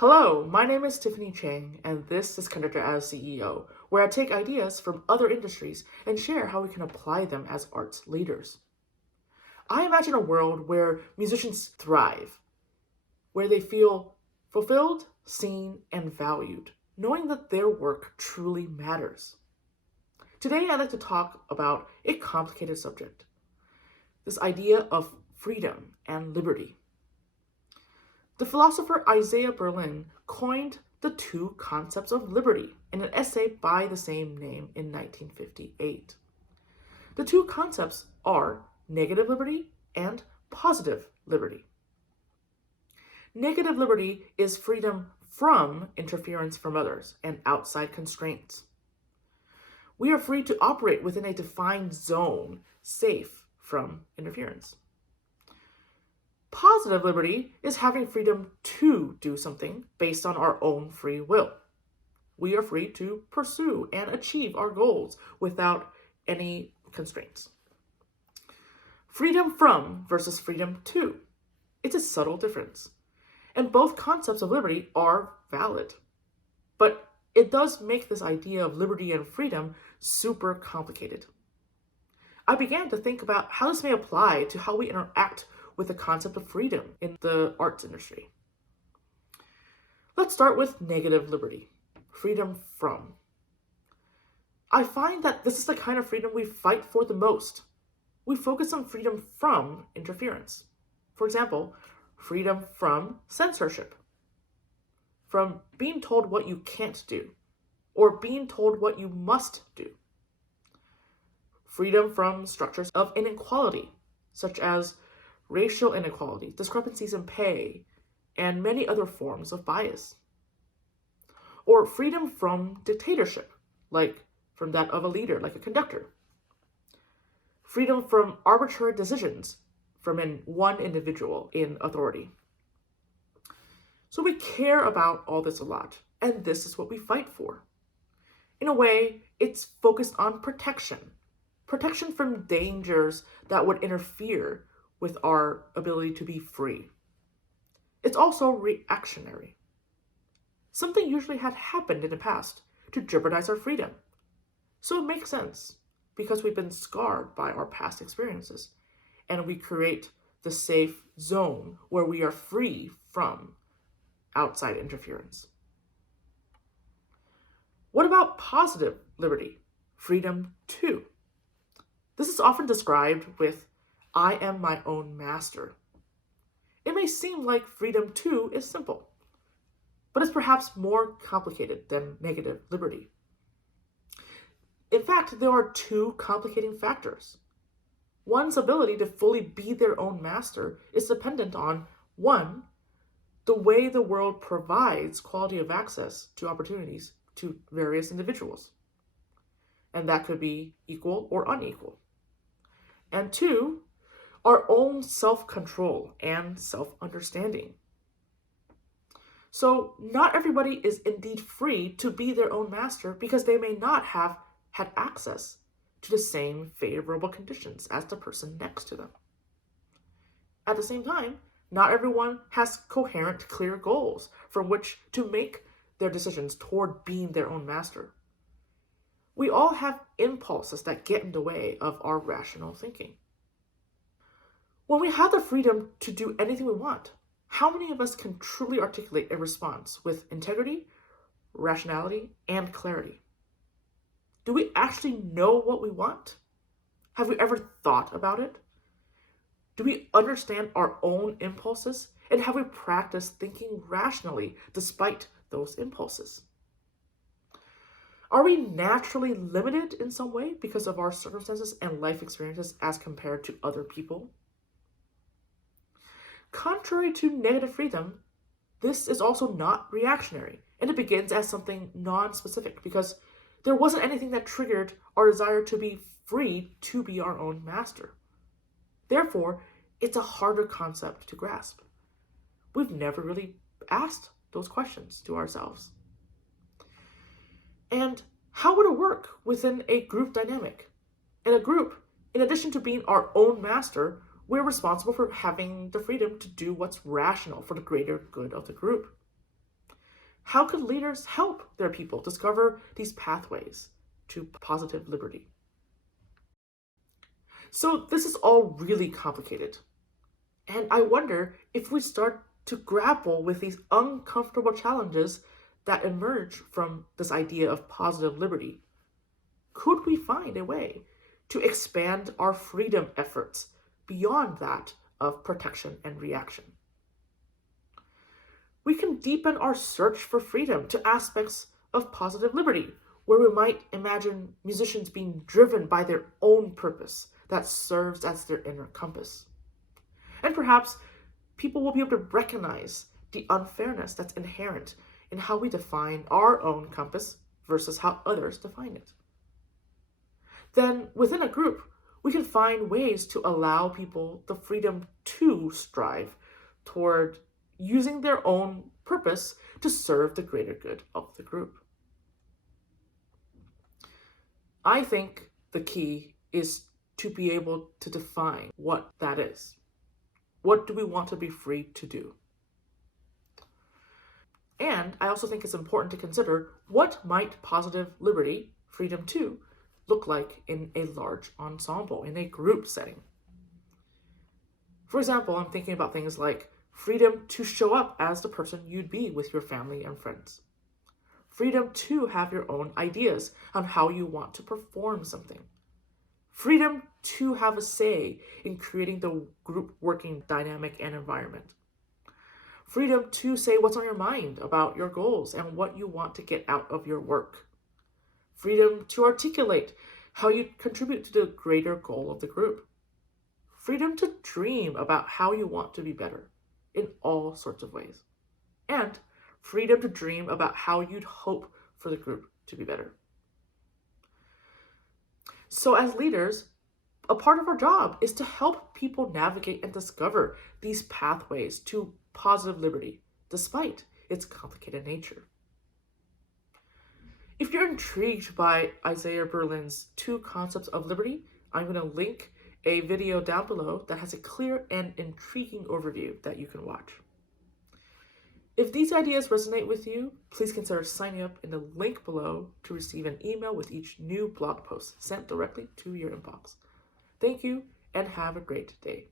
Hello, my name is Tiffany Chang, and this is Conductor as CEO, where I take ideas from other industries and share how we can apply them as arts leaders. I imagine a world where musicians thrive, where they feel fulfilled, seen, and valued, knowing that their work truly matters. Today, I'd like to talk about a complicated subject, this idea of freedom and liberty. The philosopher Isaiah Berlin coined the two concepts of liberty in an essay by the same name in 1958. The two concepts are negative liberty and positive liberty. Negative liberty is freedom from interference from others and outside constraints. We are free to operate within a defined zone, safe from interference. Positive liberty is having freedom to do something based on our own free will. We are free to pursue and achieve our goals without any constraints. Freedom from versus freedom to. It's a subtle difference. And both concepts of liberty are valid. But it does make this idea of liberty and freedom super complicated. I began to think about how this may apply to how we interact with the concept of freedom in the arts industry. Let's start with negative liberty, freedom from. I find that this is the kind of freedom we fight for the most. We focus on freedom from interference. For example, freedom from censorship, from being told what you can't do, or being told what you must do. Freedom from structures of inequality, such as racial inequality, discrepancies in pay, and many other forms of bias. Or freedom from dictatorship, like from that of a leader, like a conductor. Freedom from arbitrary decisions from one individual in authority. So we care about all this a lot, and this is what we fight for. In a way, it's focused on protection. Protection from dangers that would interfere with our ability to be free. It's also reactionary. Something usually had happened in the past to jeopardize our freedom. So it makes sense because we've been scarred by our past experiences, and we create the safe zone where we are free from outside interference. What about positive liberty, freedom to? This is often described with I am my own master. It may seem like freedom to is simple, but it's perhaps more complicated than negative liberty. In fact, there are two complicating factors. One's ability to fully be their own master is dependent on, one, the way the world provides quality of access to opportunities to various individuals. And that could be equal or unequal. And two, our own self-control and self-understanding. So not everybody is indeed free to be their own master because they may not have had access to the same favorable conditions as the person next to them. At the same time, not everyone has coherent, clear goals from which to make their decisions toward being their own master. We all have impulses that get in the way of our rational thinking. When we have the freedom to do anything we want, how many of us can truly articulate a response with integrity, rationality, and clarity? Do we actually know what we want? Have we ever thought about it? Do we understand our own impulses? And have we practiced thinking rationally despite those impulses? Are we naturally limited in some way because of our circumstances and life experiences as compared to other people? Contrary to negative freedom, this is also not reactionary, and it begins as something non-specific because there wasn't anything that triggered our desire to be free to be our own master. Therefore, it's a harder concept to grasp. We've never really asked those questions to ourselves. And how would it work within a group dynamic? In a group, in addition to being our own master, we're responsible for having the freedom to do what's rational for the greater good of the group. How could leaders help their people discover these pathways to positive liberty? So, this is all really complicated. And I wonder if we start to grapple with these uncomfortable challenges that emerge from this idea of positive liberty. Could we find a way to expand our freedom efforts beyond that of protection and reaction? We can deepen our search for freedom to aspects of positive liberty, where we might imagine musicians being driven by their own purpose that serves as their inner compass. And perhaps people will be able to recognize the unfairness that's inherent in how we define our own compass versus how others define it. Then, within a group, we can find ways to allow people the freedom to strive toward using their own purpose to serve the greater good of the group. I think the key is to be able to define what that is. What do we want to be free to do? And I also think it's important to consider what might positive liberty, freedom to, look like in a large ensemble, in a group setting. For example, I'm thinking about things like freedom to show up as the person you'd be with your family and friends. Freedom to have your own ideas on how you want to perform something. Freedom to have a say in creating the group working dynamic and environment. Freedom to say what's on your mind about your goals and what you want to get out of your work. Freedom to articulate how you contribute to the greater goal of the group. Freedom to dream about how you want to be better in all sorts of ways. And freedom to dream about how you'd hope for the group to be better. So as leaders, a part of our job is to help people navigate and discover these pathways to positive liberty, despite its complicated nature. If you're intrigued by Isaiah Berlin's 2 concepts of liberty, I'm going to link a video down below that has a clear and intriguing overview that you can watch. If these ideas resonate with you, please consider signing up in the link below to receive an email with each new blog post sent directly to your inbox. Thank you and have a great day.